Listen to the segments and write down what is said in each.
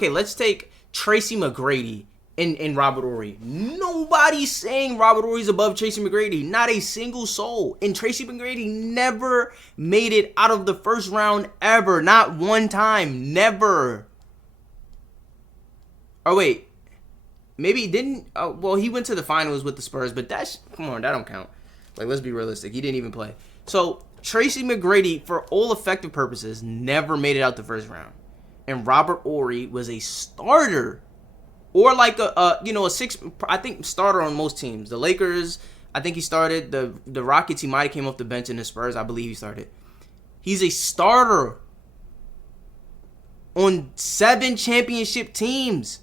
Okay, let's take Tracy McGrady and Robert Horry. Nobody's saying Robert Horry's above Tracy McGrady. Not a single soul. And Tracy McGrady never made it out of the first round ever. Not one time. Never. Oh, wait. Maybe he didn't. Well, he went to the finals with the Spurs, but come on, that don't count. Like, let's be realistic. He didn't even play. So, Tracy McGrady, for all effective purposes, never made it out the first round. And Robert Horry was a starter. Or like a six, I think, starter on most teams. The Lakers, I think he started. The Rockets, he might have came off the bench. In the Spurs, I believe he started. He's a starter on 7 championship teams.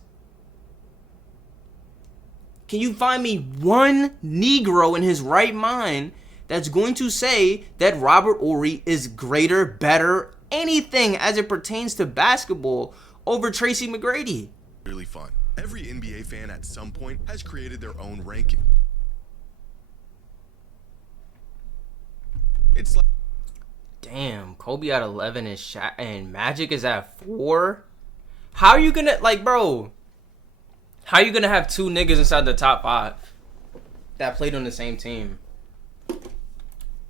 Can you find me one Negro in his right mind that's going to say that Robert Horry is greater, better, anything as it pertains to basketball over Tracy McGrady? Really fun. Every NBA fan at some point has created their own ranking. It's like, damn, Kobe at 11 and Magic is at 4. How are you gonna, like, bro? How are you gonna have 2 niggas inside the top 5 that played on the same team?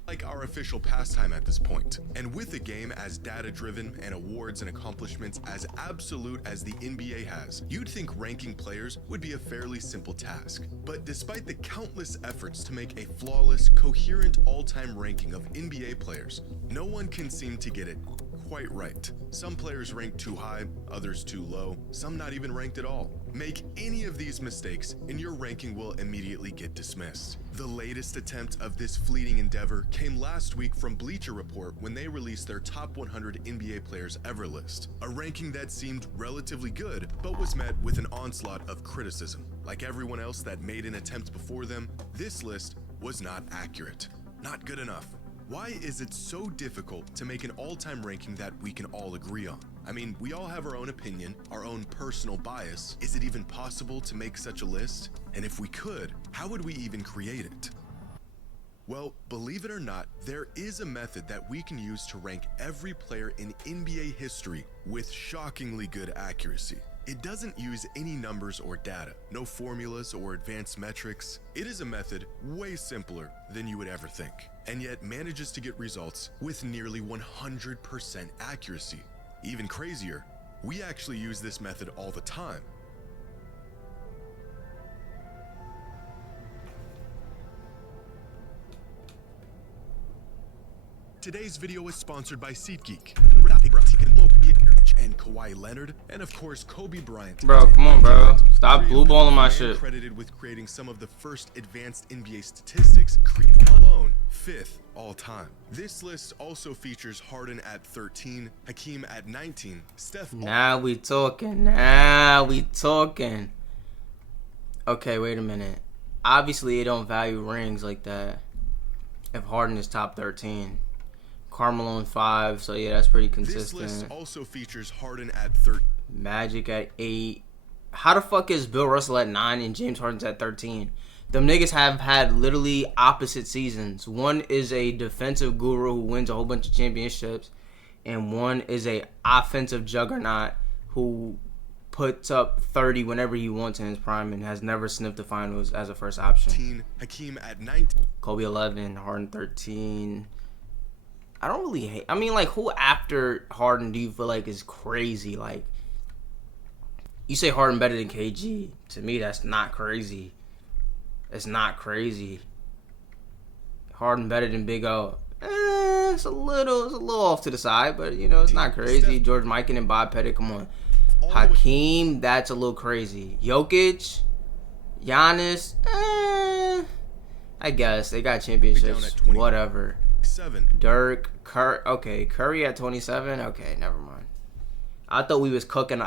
like our official pastime at this point. And with a game as data-driven and awards and accomplishments as absolute as the NBA has, you'd think ranking players would be a fairly simple task. But despite the countless efforts to make a flawless, coherent all-time ranking of NBA players, no one can seem to get it quite right. Some players ranked too high, others too low, some not even ranked at all. Make any of these mistakes and your ranking will immediately get dismissed. The latest attempt of this fleeting endeavor came last week from Bleacher Report when they released their top 100 NBA players ever list. A ranking that seemed relatively good, but was met with an onslaught of criticism. Like everyone else that made an attempt before them, this list was not accurate. Not good enough. Why is it so difficult to make an all-time ranking that we can all agree on? I mean, we all have our own opinion, our own personal bias. Is it even possible to make such a list? And if we could, how would we even create it? Well, believe it or not, there is a method that we can use to rank every player in NBA history with shockingly good accuracy. It doesn't use any numbers or data, no formulas or advanced metrics. It is a method way simpler than you would ever think, and yet manages to get results with nearly 100% accuracy. Even crazier, we actually use this method all the time. Today's video is sponsored by SeatGeek, and Kawhi Leonard, and of course Kobe Bryant. Bro, come on, bro. Stop blue balling my shit. Credited with creating some of the first advanced NBA statistics, alone 5th all time. This list also features Harden at 13, Hakeem at 19, Steph. Now we talking. Now we talking. Okay, wait a minute. Obviously, it don't value rings like that. If Harden is top 13. Carmelo 5, so yeah, that's pretty consistent. This list also features Harden at 13. Magic at 8. How the fuck is Bill Russell at 9 and James Harden's at 13? Them niggas have had literally opposite seasons. One is a defensive guru who wins a whole bunch of championships, and one is a offensive juggernaut who puts up 30 whenever he wants in his prime and has never sniffed the finals as a first option. Hakeem at 19. Kobe 11, Harden 13. I don't really hate. I mean, like, who after Harden do you feel like is crazy? Like, you say Harden better than KG. To me, that's not crazy. It's not crazy. Harden better than Big O. It's a little off to the side, but you know, it's not crazy. George Mikan and Bob Pettit, come on. Hakeem, that's a little crazy. Jokic, Giannis, I guess they got championships. Whatever. 7. Dirk, Curry at 27. Okay, never mind. I thought we was cooking.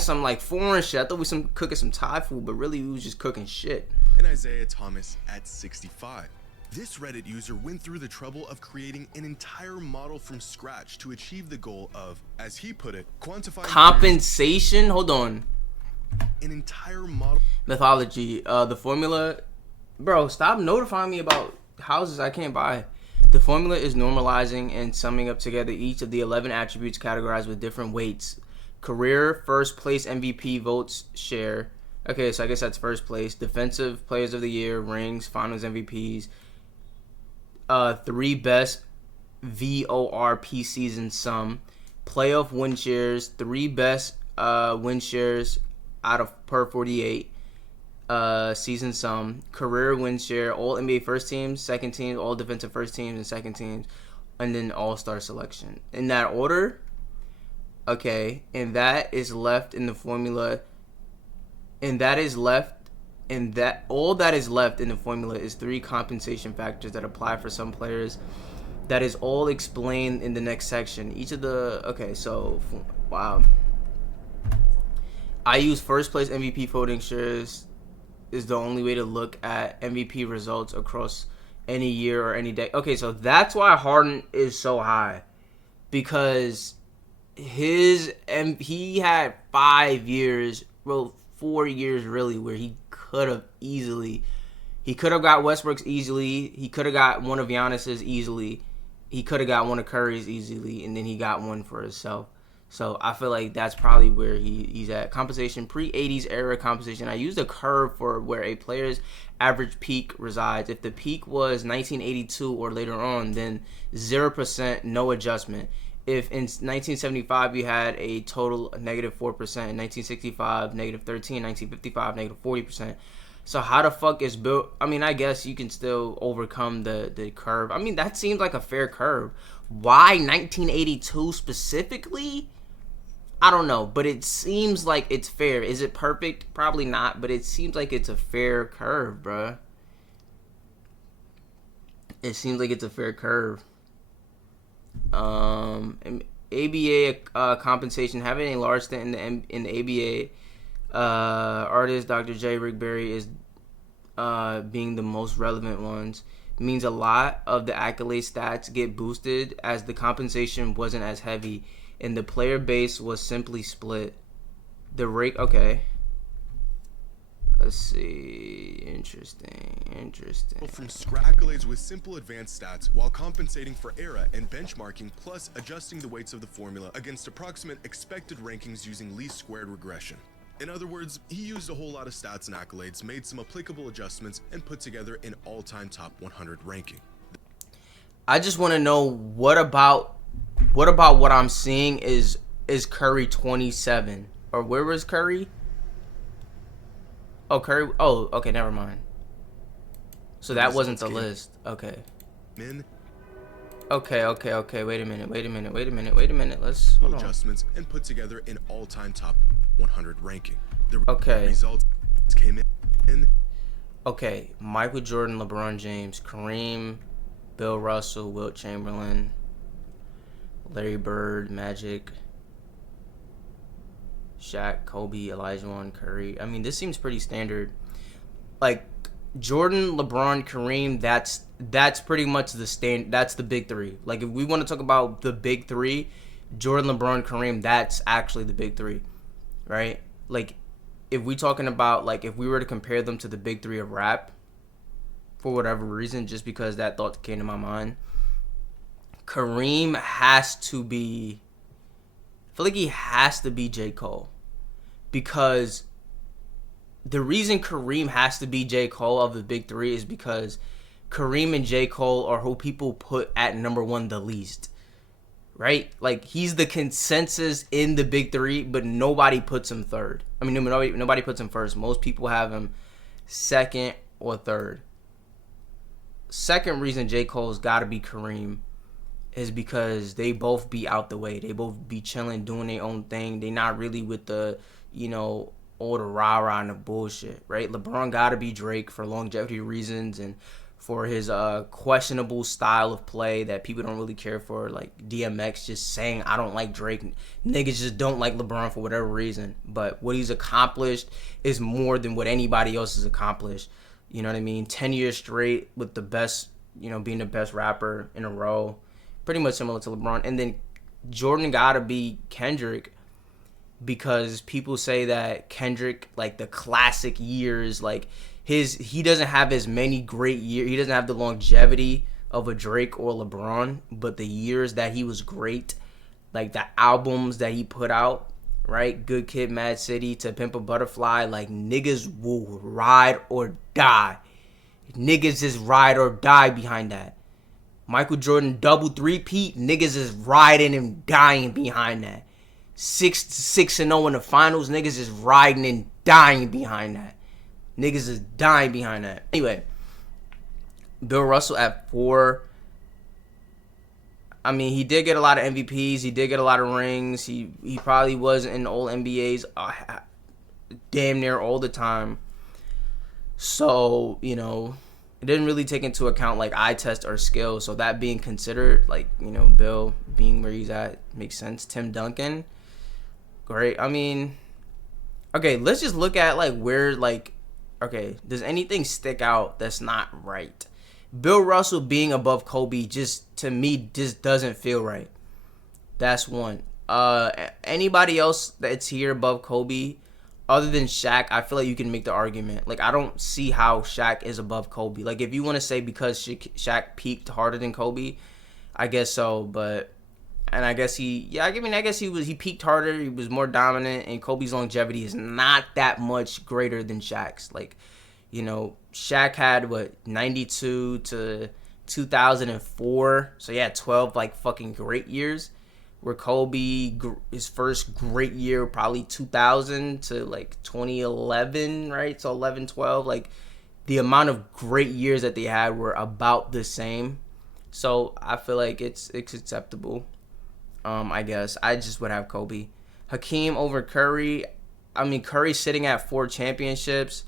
Some like foreign shit. I thought we was cooking some Thai food, but really we was just cooking shit. And Isaiah Thomas at 65. This Reddit user went through the trouble of creating an entire model from scratch to achieve the goal of, as he put it, quantifying compensation. Hold on. An entire model Mythology. The formula. Bro, stop notifying me about houses I can't buy. The formula is normalizing and summing up together each of the 11 attributes categorized with different weights Career first place MVP votes share. Okay, so I guess that's first place. Defensive players of the year, rings, finals MVPs. 3 best VORP season sum. Playoff win shares, 3 best win shares out of per 48 season sum. Career win share, all NBA first teams, second teams, all defensive first teams and second teams, and then all-star selection. In that order, okay, and that is left in the formula, and that is left, and that all that is left in the formula is 3 compensation factors that apply for some players. That is all explained in the next section. Each of the, okay, so, wow. I use first place MVP voting shares is the only way to look at MVP results across any year or any day. Okay, so that's why Harden is so high, because he had 5 years, well, 4 years really, where he could have got Westbrook's easily, he could have got one of Giannis's easily, he could have got one of Curry's easily, and then he got one for himself. So I feel like that's probably where he's at. Compensation, pre-80s era compensation. I used a curve for where a player's average peak resides. If the peak was 1982 or later on, then 0%, no adjustment. If in 1975 you had a total negative 4%, in 1965 negative 13, 1955 negative 40%. So how the fuck is built? I mean, I guess you can still overcome the curve. I mean, that seems like a fair curve. Why 1982 specifically? I don't know, but it seems like it's fair. Is it perfect? Probably not, but it seems like it's a fair curve, bruh. It seems like it's a fair curve. ABA compensation, having a large stint in the ABA. Artist Dr. J. Rick Barry is being the most relevant ones. Means a lot of the accolade stats get boosted as the compensation wasn't as heavy and the player base was simply split. The rate, okay. Let's see. Interesting. From accolades with simple advanced stats while compensating for era and benchmarking, plus adjusting the weights of the formula against approximate expected rankings using least squared regression. In other words, he used a whole lot of stats and accolades, made some applicable adjustments, and put together an all-time top 100 ranking. I just want to know what about what I'm seeing is Curry 27, or where was Curry? Oh, Curry. Oh, okay, never mind. So that wasn't the list. Okay. Okay. Wait a minute. Let's hold on. Adjustments and put together an all-time top 100 ranking. The okay. Results came in. Okay, Michael Jordan, LeBron James, Kareem, Bill Russell, Wilt Chamberlain, Larry Bird, Magic, Shaq, Kobe, Olajuwon, Curry. I mean, this seems pretty standard. Like Jordan, LeBron, Kareem, that's pretty much the that's the big 3. Like if we want to talk about the big 3, Jordan, LeBron, Kareem, that's actually the big 3. Right? Like if we talking about like if we were to compare them to the big 3 of rap for whatever reason, just because that thought came to my mind, Kareem has to be, I feel like he has to be J. Cole, because the reason Kareem has to be J. Cole of the big 3 is because Kareem and J. Cole are who people put at number 1 the least, right? Like he's the consensus in the big 3, but nobody puts him third. I mean, nobody puts him first. Most people have him second or third. Second reason J. Cole's got to be Kareem is because they both be out the way. They both be chilling, doing their own thing. They not really with the, all the rah-rah and the bullshit, right? LeBron got to be Drake for longevity reasons and for his questionable style of play that people don't really care for, like DMX just saying, I don't like Drake. Niggas just don't like LeBron for whatever reason. But what he's accomplished is more than what anybody else has accomplished. You know what I mean? 10 years straight with the best, being the best rapper in a row. Pretty much similar to LeBron. And then Jordan got to be Kendrick, because people say that Kendrick, like the classic years, like he doesn't have as many great years. He doesn't have the longevity of a Drake or LeBron, but the years that he was great, like the albums that he put out right? Good Kid, Mad City to Pimp a Butterfly. Like, niggas will ride or die. Niggas is ride or die behind that. Michael Jordan double three-peat. Niggas is riding and dying behind that. 6-0 in the finals. Niggas is riding and dying behind that. Niggas is dying behind that. Anyway, Bill Russell at 4. I mean, he did get a lot of MVPs. He did get a lot of rings. He probably was in all NBAs damn near all the time. So, you know, it didn't really take into account, like, eye test or skill. So that being considered, like, you know, Bill being where he's at makes sense. Tim Duncan, great. I mean, okay, let's just look at, like, where, like, okay, does anything stick out that's not right? Bill Russell being above Kobe just, to me, just doesn't feel right. That's one. Anybody else that's here above Kobe, other than Shaq, I feel like you can make the argument. Like, I don't see how Shaq is above Kobe. Like, if you want to say because Shaq peaked harder than Kobe, I guess so. But, and I guess he peaked harder. He was more dominant, and Kobe's longevity is not that much greater than Shaq's. Like, you know, Shaq had, 92 to 2004. So, yeah, 12, like, fucking great years. Where Kobe, his first great year, probably 2000 to, like, 2011, right? So, 11, 12. Like, the amount of great years that they had were about the same. So, I feel like it's acceptable, I guess. I just would have Kobe. Hakeem over Curry. I mean, Curry's sitting at 4 championships.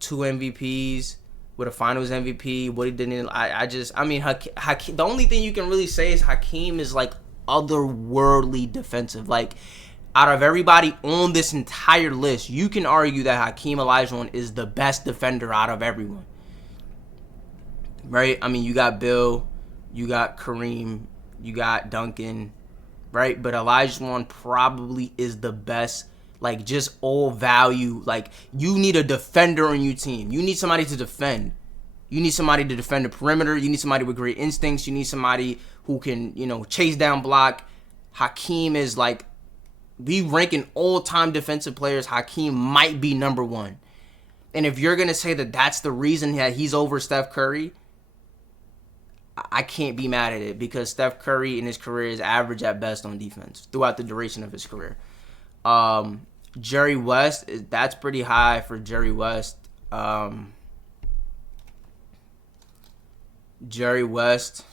2 MVPs with a Finals MVP. What he did in, Hakeem. The only thing you can really say is Hakeem is like otherworldly defensive. Like, out of everybody on this entire list, you can argue that Hakeem Olajuwon is the best defender out of everyone. Right? I mean, you got Bill, you got Kareem, you got Duncan, right? But Olajuwon probably is the best. Like, just all value. Like, you need a defender on your team. You need somebody to defend. You need somebody to defend the perimeter. You need somebody with great instincts. You need somebody who can, you know, chase down, block. Hakeem is like, we ranking all-time defensive players. Hakeem might be number 1. And if you're going to say that that's the reason that he's over Steph Curry, I can't be mad at it, because Steph Curry in his career is average at best on defense throughout the duration of his career. Jerry West, that's pretty high for Jerry West. Jerry West.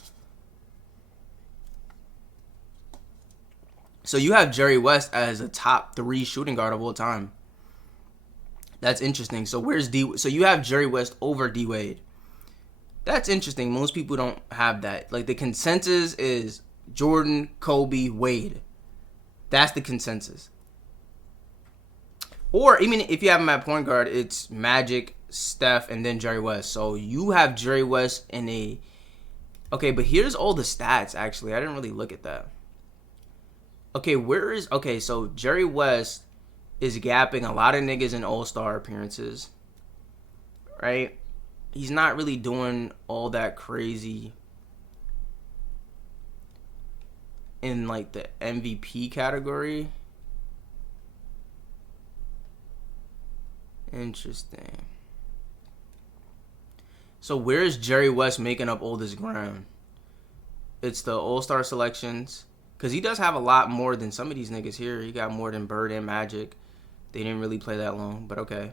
So you have Jerry West as a top 3 shooting guard of all time. That's interesting. So where's So you have Jerry West over D Wade. That's interesting. Most people don't have that. Like, the consensus is Jordan, Kobe, Wade. That's the consensus. Or even if you have him at point guard, it's Magic, Steph, and then Jerry West. So you have Jerry West in a... Okay, but here's all the stats, actually. I didn't really look at that. Okay, so Jerry West is gapping a lot of niggas in All-Star appearances, right? He's not really doing all that crazy in, like, the MVP category. Interesting. So where's Jerry West making up all this ground? It's the All-Star selections. Because he does have a lot more than some of these niggas here. He got more than Bird and Magic. They didn't really play that long, but okay.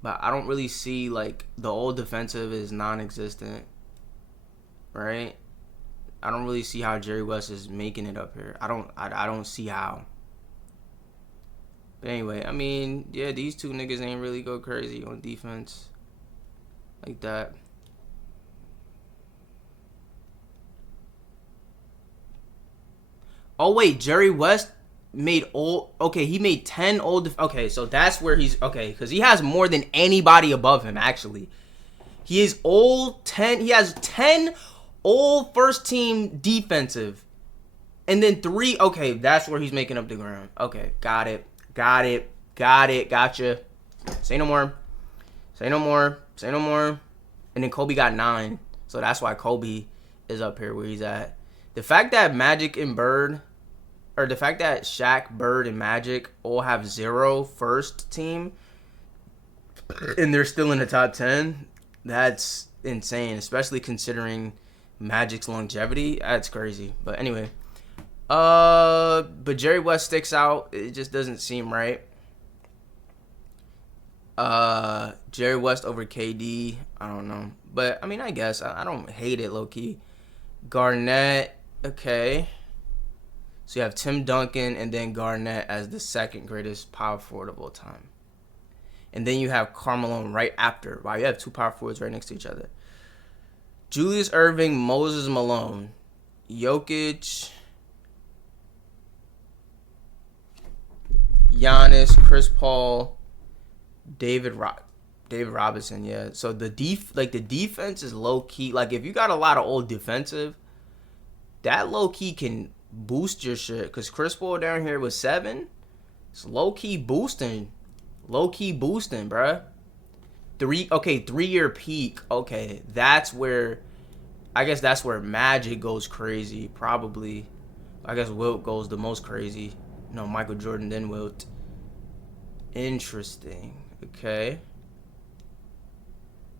But I don't really see, like, the old defensive is non-existent, right? I don't really see how Jerry West is making it up here. I don't see how. But anyway, I mean, yeah, these two niggas ain't really go crazy on defense like that. Oh, wait, Jerry West made all... Okay, he made 10 old... Okay, so that's where he's... Okay, because he has more than anybody above him, actually. He is all 10... He has 10 all first-team defensive. And then 3... Okay, that's where he's making up the ground. Okay, got it. Gotcha. Say no more. And then Kobe got 9. So that's why Kobe is up here where he's at. The fact that Magic and Bird the fact that Shaq, Bird, and Magic all have 0 first team, and they're still in the top 10, that's insane, especially considering Magic's longevity. That's crazy. But anyway, but Jerry West sticks out. It just doesn't seem right. Jerry West over KD, I don't know. But I mean, I guess I don't hate it low key. Garnett, okay. So you have Tim Duncan and then Garnett as the second greatest power forward of all time. And then you have Carmelo right after. Wow, you have 2 power forwards right next to each other. Julius Erving, Moses Malone, Jokic, Giannis, Chris Paul, David Robinson. Yeah. So the defense is low key. Like if you got a lot of old defensive, that low key can boost your shit. Cause Chris Paul down here was 7. It's low key boosting. Low key boosting, bruh. 3-year peak. Okay, that's where Magic goes crazy. Probably, I guess Wilt goes the most crazy. No, Michael Jordan then Wilt. Interesting. Okay.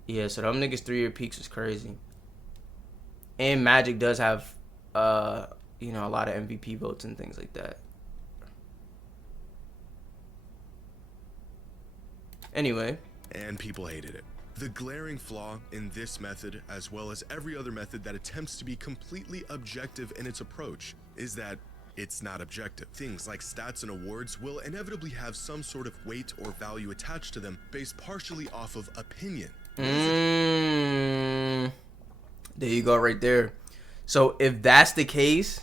Yeah, so them niggas 3-year peaks was crazy. And Magic does have, a lot of MVP votes and things like that. Anyway. And people hated it. The glaring flaw in this method, as well as every other method that attempts to be completely objective in its approach, is that it's not objective. Things like stats and awards will inevitably have some sort of weight or value attached to them based partially off of opinion. There you go right there. So if that's the case,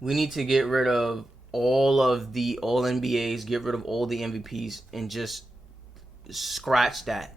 we need to get rid of all of the All-NBAs, get rid of all the MVPs, and just scratch that.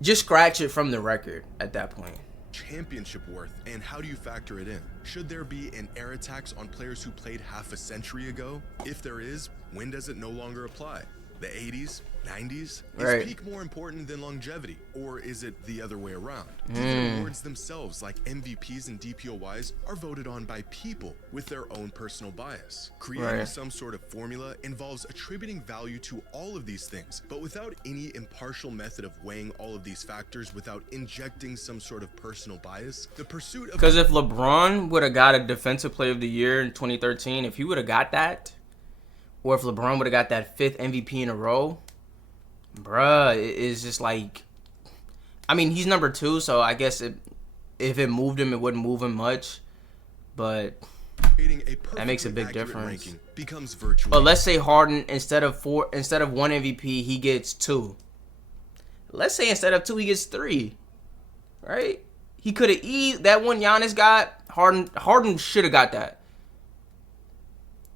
Just scratch it from the record at that point. Championship worth, and how do you factor it in? Should there be an air tax on players who played half a century ago? If there is, when does it no longer apply? The 80s? 90s? Right. Is peak more important than longevity? Or is it the other way around? The awards themselves, like MVPs and DPOYs, are voted on by people with their own personal bias. Creating some sort of formula involves attributing value to all of these things, but without any impartial method of weighing all of these factors without injecting some sort of personal bias. The pursuit of... Because if LeBron would have got a Defensive Player of the Year in 2013, if he would have got that, or if LeBron would have got that 5th MVP in a row, bruh, it's just like, I mean, he's number 2, so I guess if it moved him, it wouldn't move him much, but that makes a big difference. Becomes virtually. But let's say Harden, instead of 1 MVP, he gets 2. Let's say instead of 2, he gets 3, right? He could have that one Giannis got. Harden should have got that.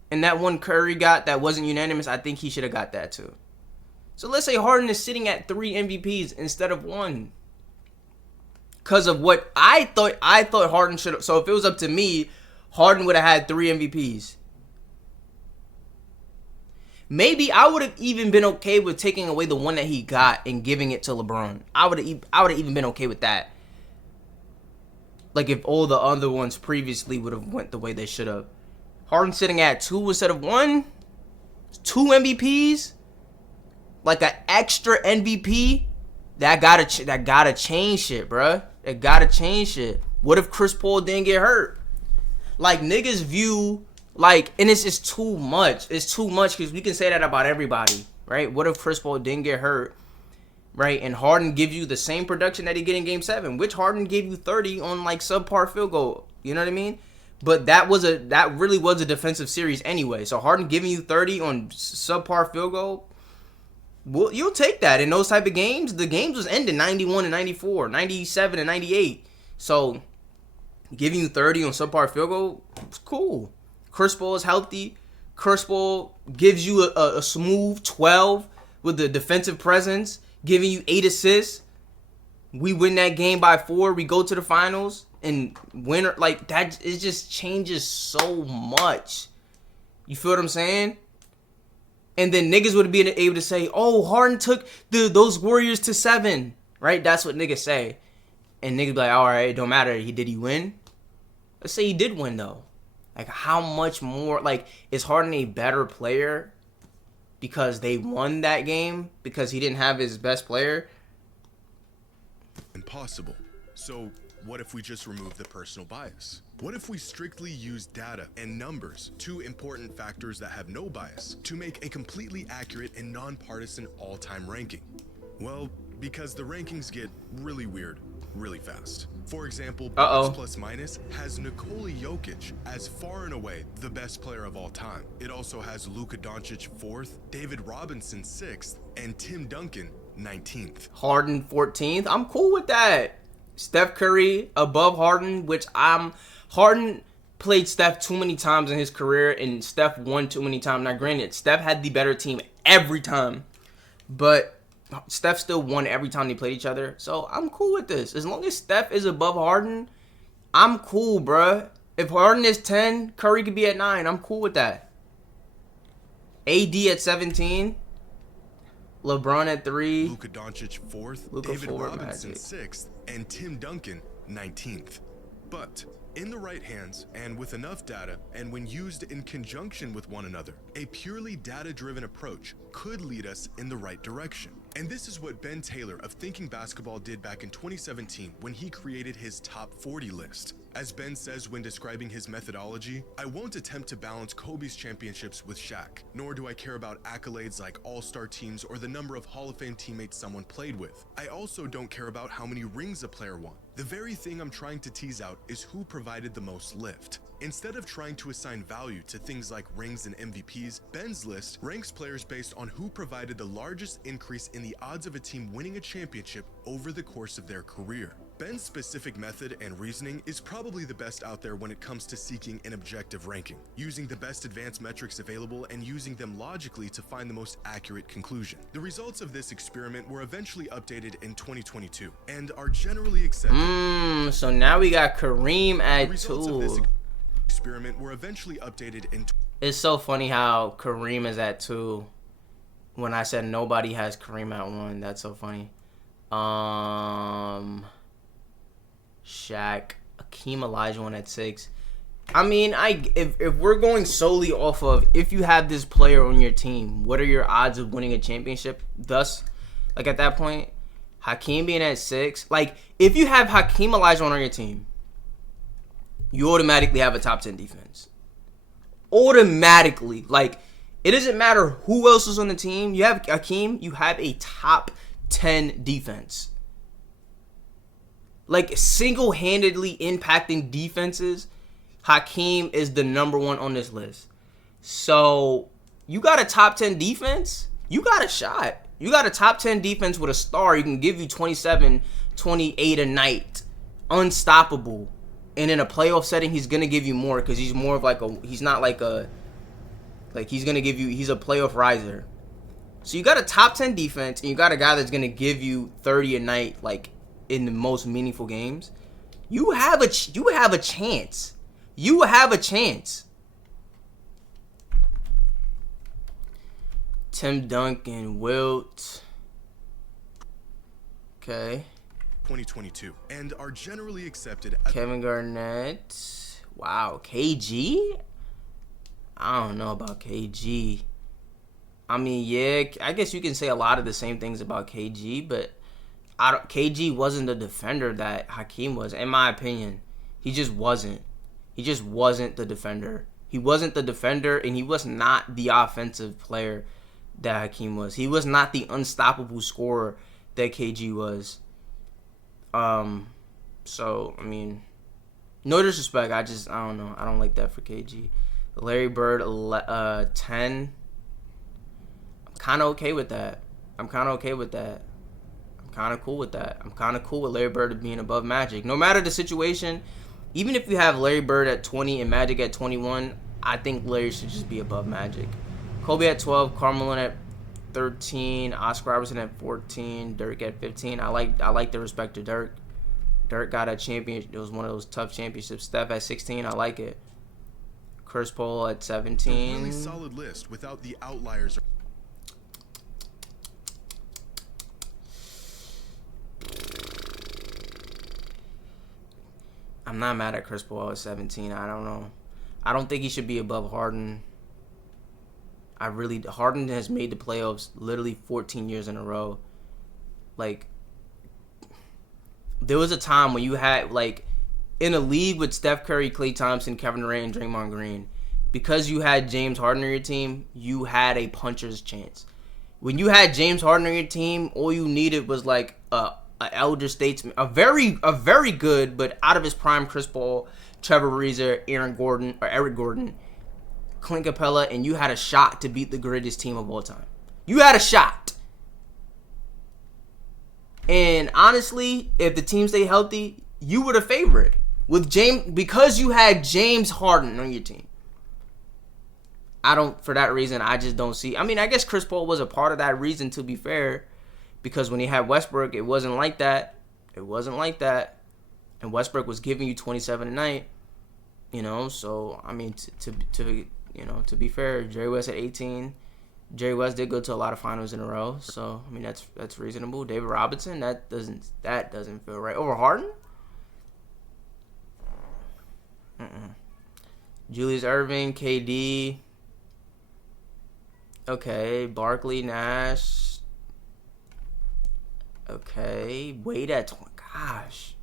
And that one Curry got that wasn't unanimous, I think he should have got that too. So let's say Harden is sitting at 3 MVPs instead of 1. Because of what I thought Harden should have. So if it was up to me, Harden would have had 3 MVPs. Maybe I would have even been okay with taking away the one that he got and giving it to LeBron. I would have even been okay with that. Like if all the other ones previously would have went the way they should have. Harden sitting at 2 instead of 1. 2 MVPs. Like an extra MVP. That gotta change shit, bruh. That gotta change shit. What if Chris Paul didn't get hurt? Like niggas view like, and it's just too much. It's too much because we can say that about everybody, right? What if Chris Paul didn't get hurt, right? And Harden gives you the same production that he get in Game 7, which Harden gave you 30 on like subpar field goal. You know what I mean? But that really was a defensive series anyway. So Harden giving you 30 on subpar field goal, well, you'll take that in those type of games. The games was ending 91 and 94, 97 and 98. So giving you 30 on subpar field goal, it's cool. Chris Paul is healthy. Chris Paul gives you a smooth 12 with the defensive presence, giving you 8 assists. We win that game by 4. We go to the finals. And winner, like that, it just changes so much. You feel what I'm saying? And then niggas would be able to say, "Oh, Harden took those Warriors to 7," right? That's what niggas say. And niggas be like, "All right, it don't matter. Did he win?" Let's say he did win though. Like, how much more? Like, is Harden a better player because they won that game because he didn't have his best player? Impossible. So, what if we just remove the personal bias? What if we strictly use data and numbers, two important factors that have no bias, to make a completely accurate and nonpartisan all-time ranking? Well, because the rankings get really weird really fast. For example, Box Plus Minus has Nikola Jokic as far and away the best player of all time. It also has Luka Doncic 4th, David Robinson 6th, and Tim Duncan 19th. Harden 14th. I'm cool with that. Steph Curry above Harden, Harden played Steph too many times in his career, and Steph won too many times. Now, granted, Steph had the better team every time, but Steph still won every time they played each other. So I'm cool with this. As long as Steph is above Harden, I'm cool, bruh. If Harden is 10, Curry could be at 9. I'm cool with that. AD at 17. LeBron at 3. Luka Doncic 4th, Luka David 4, Robinson Magic. 6th, and Tim Duncan 19th. But in the right hands and with enough data, and when used in conjunction with one another, a purely data-driven approach could lead us in the right direction. And this is what Ben Taylor of Thinking Basketball did back in 2017 when he created his top 40 list. As Ben says when describing his methodology, I won't attempt to balance Kobe's championships with Shaq, nor do I care about accolades like all-star teams or the number of Hall of Fame teammates someone played with. I also don't care about how many rings a player won. The very thing I'm trying to tease out is who provided the most lift. Instead of trying to assign value to things like rings and MVPs, Ben's list ranks players based on who provided the largest increase in the odds of a team winning a championship over the course of their career. Ben's specific method and reasoning is probably the best out there when it comes to seeking an objective ranking, using the best advanced metrics available and using them logically to find the most accurate conclusion. The results of this experiment were eventually updated in 2022 and are generally accepted. So now we got Kareem at 2. Experiment were eventually updated in. It's so funny how Kareem is at 2 when I said nobody has Kareem at 1. That's so funny. Shaq, Akeem Olajuwon at 6. I mean, if we're going solely off of if you have this player on your team, what are your odds of winning a championship? Thus, like at that point, Hakeem being at 6. Like, if you have Hakeem Olajuwon on your team, you automatically have a top 10 defense. Automatically. Like, it doesn't matter who else is on the team. You have Hakeem, you have a top 10 defense. Like, single-handedly impacting defenses, Hakeem is the number 1 on this list. So, you got a top 10 defense, you got a shot. You got a top 10 defense with a star. You can give you 27, 28 a night. Unstoppable. And in a playoff setting, he's going to give you more because he's more of like he's not like he's going to give you, he's a playoff riser. So you got a top 10 defense and you got a guy that's going to give you 30 a night, like in the most meaningful games. You have a chance. You have a chance. Tim Duncan, Wilt. Okay. 2022 and are generally accepted as Kevin Garnett. Wow, KG? I don't know about KG. I mean, yeah, I guess you can say a lot of the same things about KG, but KG wasn't the defender that Hakeem was, in my opinion. He just wasn't. He just wasn't the defender. He wasn't the defender, and he was not the offensive player that Hakeem was. He was not the unstoppable scorer that KG was. So, I mean, no disrespect. I don't know. I don't like that for KG. Larry Bird, 10. I'm kind of okay with that. I'm kind of cool with that. I'm kind of cool with Larry Bird being above Magic. No matter the situation, even if you have Larry Bird at 20 and Magic at 21, I think Larry should just be above Magic. Kobe at 12, Carmelo at 13, Oscar Robertson at 14, Dirk at 15. I like the respect to Dirk. Dirk got a champion. It was one of those tough championships. Steph at 16. I like it. Chris Paul at 17. a really solid list without the outliers. I'm not mad at Chris Paul at 17. I don't know. I don't think he should be above Harden. Harden has made the playoffs literally 14 years in a row. Like, there was a time when you had, like, in a league with Steph Curry, Klay Thompson, Kevin Durant, and Draymond Green, because you had James Harden on your team, you had a puncher's chance. When you had James Harden on your team, all you needed was like a elder statesman, a very good but out of his prime Chris Paul, Trevor Ariza, Eric Gordon, Clint Capella, and you had a shot to beat the greatest team of all time. You had a shot. And honestly, if the team stayed healthy, you were the favorite with James, because you had James Harden on your team. For that reason, I just don't see. I mean, I guess Chris Paul was a part of that reason, to be fair, because when he had Westbrook, it wasn't like that. It wasn't like that. And Westbrook was giving you 27 a night, so I mean, to be fair, Jerry West at 18. Jerry West did go to a lot of finals in a row, so I mean that's reasonable. David Robinson, that doesn't feel right. Over Harden? Julius Erving, KD. Okay, Barkley, Nash. Okay, Wade at 20. Gosh.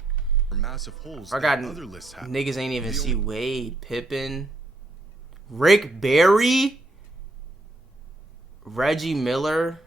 Massive holes I got other lists have. Niggas ain't even see Wade, Pippen, Rick Barry, Reggie Miller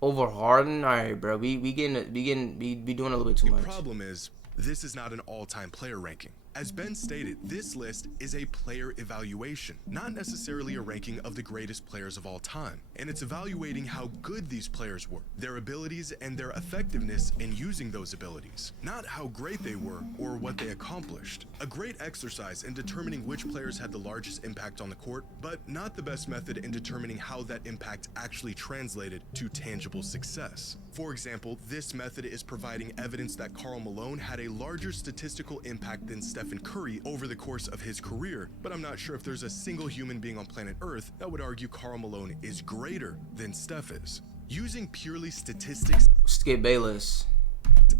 over Harden. All right, bro, we doing a little bit too much. The problem is, this is not an all-time player ranking. As Ben stated, this list is a player evaluation, not necessarily a ranking of the greatest players of all time. And it's evaluating how good these players were, their abilities and their effectiveness in using those abilities, not how great they were or what they accomplished. A great exercise in determining which players had the largest impact on the court, but not the best method in determining how that impact actually translated to tangible success. For example, this method is providing evidence that Karl Malone had a larger statistical impact than Stephen Curry over the course of his career, but I'm not sure if there's a single human being on planet Earth that would argue Karl Malone is greater than Steph is. Using purely statistics Skip Bayless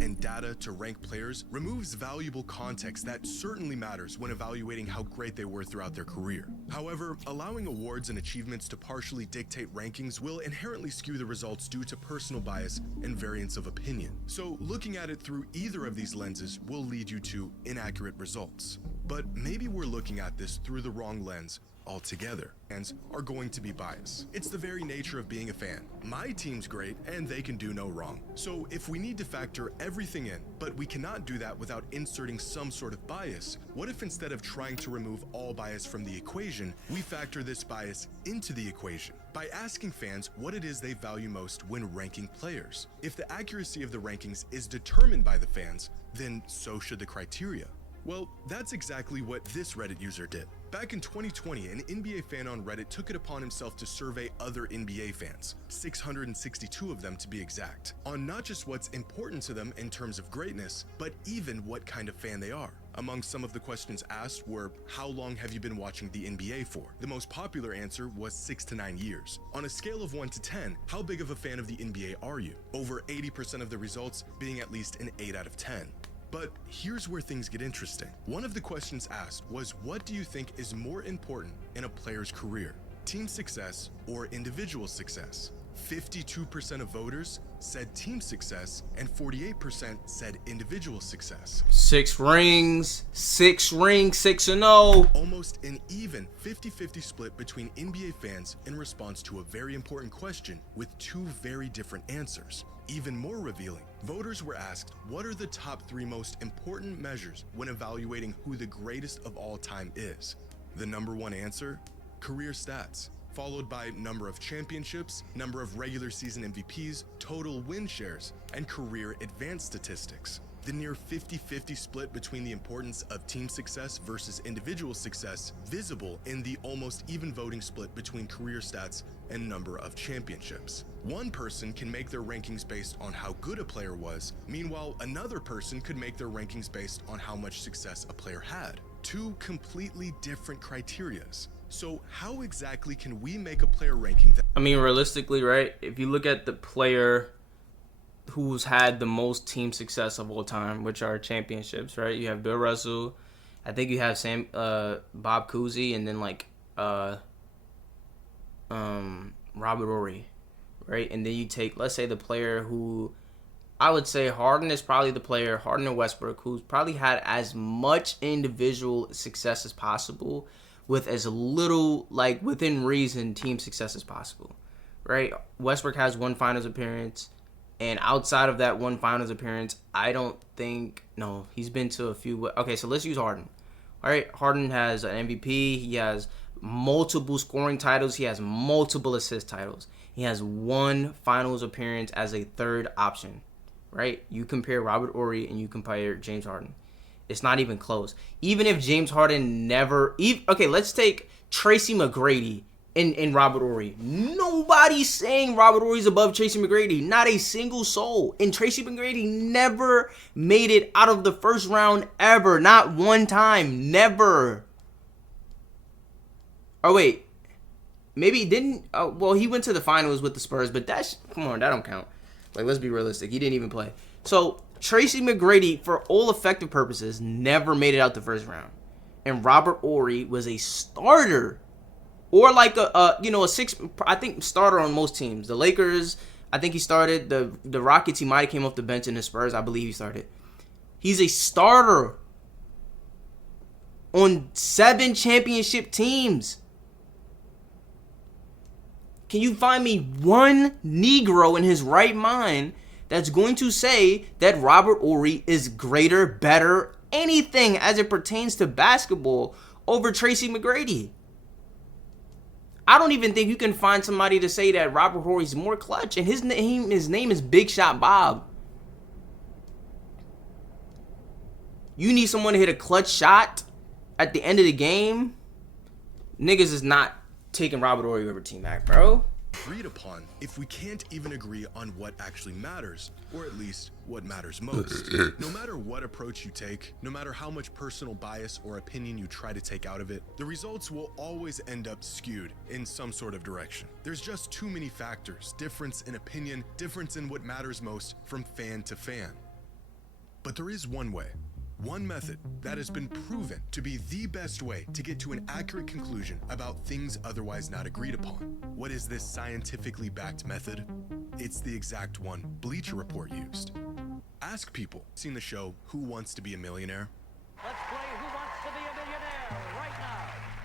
and data to rank players removes valuable context that certainly matters when evaluating how great they were throughout their career. However, allowing awards and achievements to partially dictate rankings will inherently skew the results due to personal bias and variance of opinion. So looking at it through either of these lenses will lead you to inaccurate results. But maybe we're looking at this through the wrong lens altogether. Fans are going to be biased. It's the very nature of being a fan. My team's great and they can do no wrong. So if we need to factor everything in, but we cannot do that without inserting some sort of bias, what if instead of trying to remove all bias from the equation, we factor this bias into the equation by asking fans what it is they value most when ranking players? If the accuracy of the rankings is determined by the fans, then so should the criteria. Well, that's exactly what this Reddit user did. Back in 2020, an NBA fan on Reddit took it upon himself to survey other NBA fans, 662 of them to be exact, on not just what's important to them in terms of greatness, but even what kind of fan they are. Among some of the questions asked were, how long have you been watching the NBA for? The most popular answer was 6 to 9 years. On a scale of 1 to 10, how big of a fan of the NBA are you? Over 80% of the results being at least an 8 out of 10. But here's where things get interesting. One of the questions asked was, what do you think is more important in a player's career? Team success or individual success? 52% of voters said team success and 48% said individual success. 6 rings, 6-0. Almost an even 50-50 split between NBA fans in response to a very important question with 2 very different answers. Even more revealing, voters were asked, what are the top 3 most important measures when evaluating who the greatest of all time is? The number 1 answer? Career stats, followed by number of championships, number of regular season MVPs, total win shares, and career advanced statistics. The near 50-50 split between the importance of team success versus individual success visible in the almost even voting split between career stats and number of championships. One person can make their rankings based on how good a player was, meanwhile another person could make their rankings based on how much success a player had. 2 completely different criterias. So how exactly can we make a player ranking that— I mean, realistically, right? If you look at the player who's had the most team success of all time, which are championships, right? You have Bill Russell I think you have Bob Cousy, and then like Robert Ory, right? And then you take, let's say, the player who I would say Harden is probably the player, Harden and Westbrook, who's probably had as much individual success as possible with as little, like, within reason, team success as possible, right? Westbrook has one finals appearance, and outside of that one finals appearance, I don't think, no, he's been to a few. Okay, so let's use Harden. All right, Harden has an MVP. He has multiple scoring titles. He has multiple assist titles. He has one finals appearance as a third option, right? You compare Robert Ory and you compare James Harden. It's not even close. Even if James Harden never... Okay, let's take Tracy McGrady and Robert Ory. Nobody's saying Robert Ory's above Tracy McGrady. Not a single soul. And Tracy McGrady never made it out of the first round ever. Not one time. Never. Oh, wait. Maybe he didn't... well, he went to the finals with the Spurs, but that's... Come on, that don't count. Like, let's be realistic. He didn't even play. So, Tracy McGrady, for all effective purposes, never made it out the first round. And Robert Ory was a starter. Or like a six, I think, starter on most teams. The Lakers, I think he started. The Rockets, he might have came off the bench. In the Spurs, I believe he started. He's a starter on 7 championship teams. Can you find me one Negro in his right mind that's going to say that Robert Ory is greater, better, anything as it pertains to basketball over Tracy McGrady? I don't even think you can find somebody to say that Robert Horry's more clutch, and his name is Big Shot Bob. You need someone to hit a clutch shot at the end of the game. Niggas is not taking Robert Horry over T-Mac, bro. Agreed upon if we can't even agree on what actually matters, or at least what matters most. No matter what approach you take, no matter how much personal bias or opinion you try to take out of it, the results will always end up skewed in some sort of direction. There's just too many factors, difference in opinion, difference in what matters most from fan to fan. But there is one way, one method that has been proven to be the best way to get to an accurate conclusion about things otherwise not agreed upon. What is this scientifically backed method? It's the exact one Bleacher Report used. Ask people, seen the show Who Wants to Be a Millionaire? Let's play Who Wants to Be a Millionaire right now.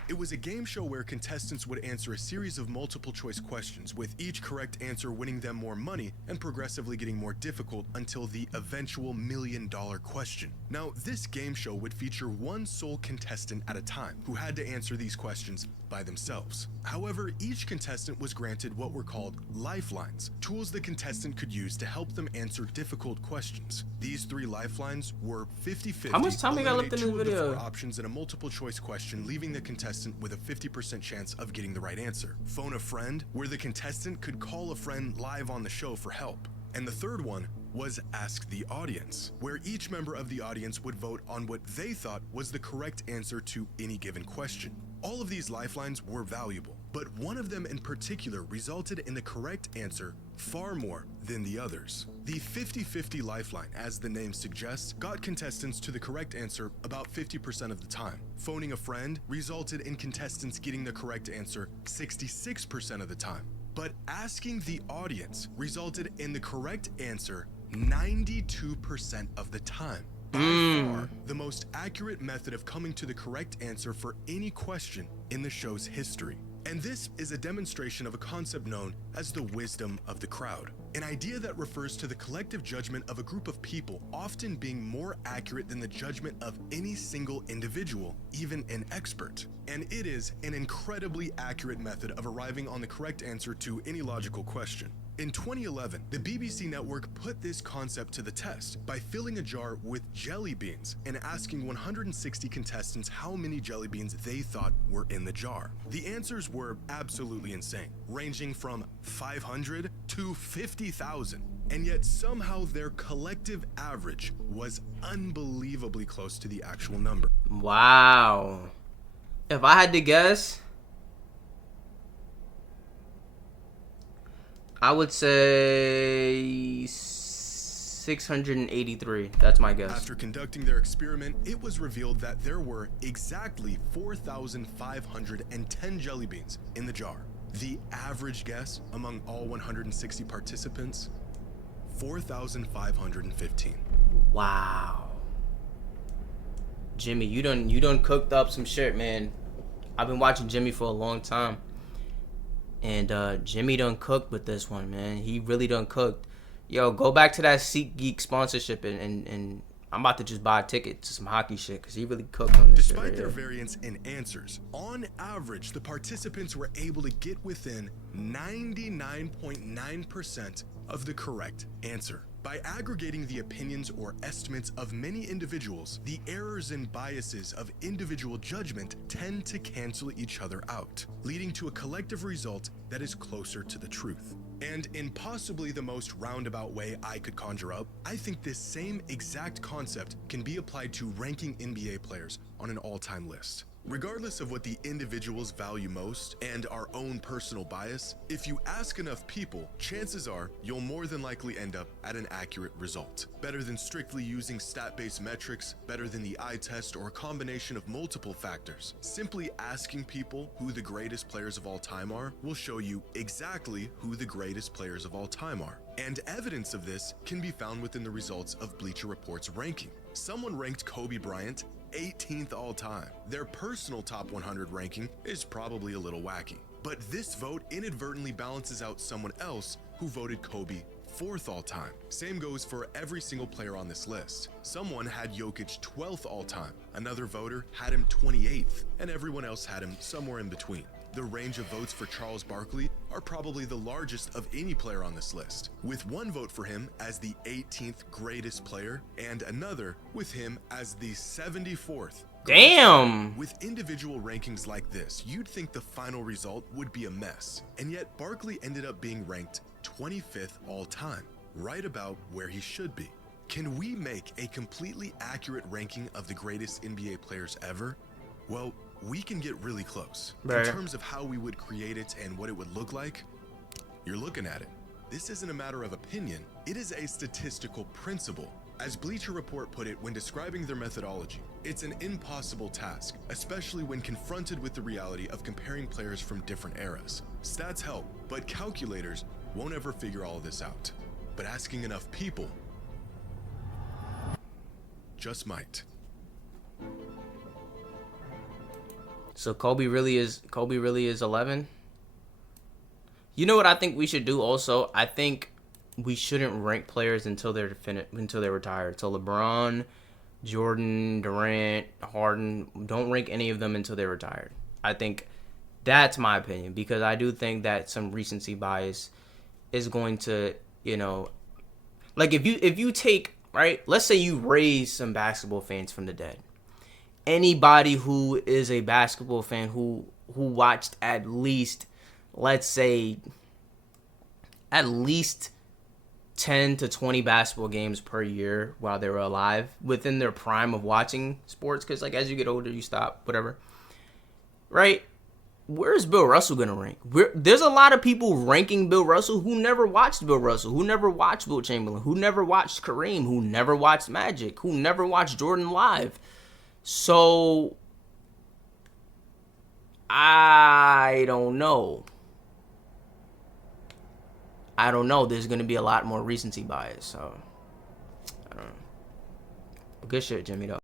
It was a game show where contestants would answer a series of multiple choice questions, with each correct answer winning them more money and progressively getting more difficult until the eventual $1 million question. Now, this game show would feature one sole contestant at a time who had to answer these questions by themselves. However, each contestant was granted what were called lifelines, tools the contestant could use to help them answer difficult questions. These 3 lifelines were 50-50. How much time we got left in this two of the video? 4 options in a multiple choice question, leaving the contestant with a 50% chance of getting the right answer. Phone a friend, where the contestant could call a friend live on the show for help. And the third one was Ask the Audience, where each member of the audience would vote on what they thought was the correct answer to any given question. All of these lifelines were valuable, but one of them in particular resulted in the correct answer far more than the others. The 50-50 lifeline, as the name suggests, got contestants to the correct answer about 50% of the time. Phoning a friend resulted in contestants getting the correct answer 66% of the time. But asking the audience resulted in the correct answer 92% of the time. By far, the most accurate method of coming to the correct answer for any question in the show's history. And this is a demonstration of a concept known as the wisdom of the crowd, an idea that refers to the collective judgment of a group of people often being more accurate than the judgment of any single individual, even an expert. And it is an incredibly accurate method of arriving on the correct answer to any logical question. In 2011, the BBC network put this concept to the test by filling a jar with jelly beans and asking 160 contestants how many jelly beans they thought were in the jar. The answers were absolutely insane, ranging from 500 to 50,000. And yet somehow their collective average was unbelievably close to the actual number. Wow. If I had to guess, I would say 683. That's my guess. After conducting their experiment, it was revealed that there were exactly 4,510 jelly beans in the jar. The average guess among all 160 participants, 4,515. Wow. Jimmy, you done cooked up some shit, man. I've been watching Jimmy for a long time. And Jimmy done cooked with this one, man. He really done cooked. Yo, go back to that SeatGeek sponsorship and I'm about to just buy a ticket to some hockey shit because he really cooked on this shit. Despite right their here. variance in answers, on average, the participants were able to get within 99.9% of the correct answer. By aggregating the opinions or estimates of many individuals, the errors and biases of individual judgment tend to cancel each other out, leading to a collective result that is closer to the truth. And in possibly the most roundabout way I could conjure up, I think this same exact concept can be applied to ranking NBA players on an all-time list. Regardless of what the individuals value most and our own personal bias, if you ask enough people, chances are you'll more than likely end up at an accurate result. Better than strictly using stat-based metrics, better than the eye test or a combination of multiple factors. Simply asking people who the greatest players of all time are will show you exactly who the greatest players of all time are. And evidence of this can be found within the results of Bleacher Report's ranking. Someone ranked Kobe Bryant 18th all time. Their personal top 100 ranking is probably a little wacky, but this vote inadvertently balances out someone else who voted Kobe 4th all time. Same goes for every single player on this list. Someone had Jokic 12th all time, another voter had him 28th, and everyone else had him somewhere in between. The range of votes for Charles Barkley are probably the largest of any player on this list, with one vote for him as the 18th greatest player and another with him as the 74th. Damn. With individual rankings like this, you'd think the final result would be a mess, and yet Barkley ended up being ranked 25th all time, right about where he should be. Can we make a completely accurate ranking of the greatest NBA players ever? Well, we can get really close. Right. In terms of how we would create it and what it would look like, you're looking at it. This isn't a matter of opinion, it is a statistical principle. As Bleacher Report put it when describing their methodology, it's an impossible task, especially when confronted with the reality of comparing players from different eras. Stats help, but calculators won't ever figure all of this out. But asking enough people just might. So Kobe really is 11. You know what I think we should do also? I think we shouldn't rank players until they're retired. So LeBron, Jordan, Durant, Harden, don't rank any of them until they're retired. I think that's my opinion, because I do think that some recency bias is going to, like if you take, right, let's say you raise some basketball fans from the dead. Anybody who is a basketball fan who watched at least, let's say, at least 10 to 20 basketball games per year while they were alive, within their prime of watching sports, because like as you get older you stop, whatever, right? Where's Bill Russell gonna rank? There's a lot of people ranking Bill Russell who never watched Bill Russell, who never watched Wilt Chamberlain, who never watched Kareem, who never watched Magic, who never watched Jordan live. So I don't know. There's going to be a lot more recency bias. So I don't know. Good shit, Jimmy, though.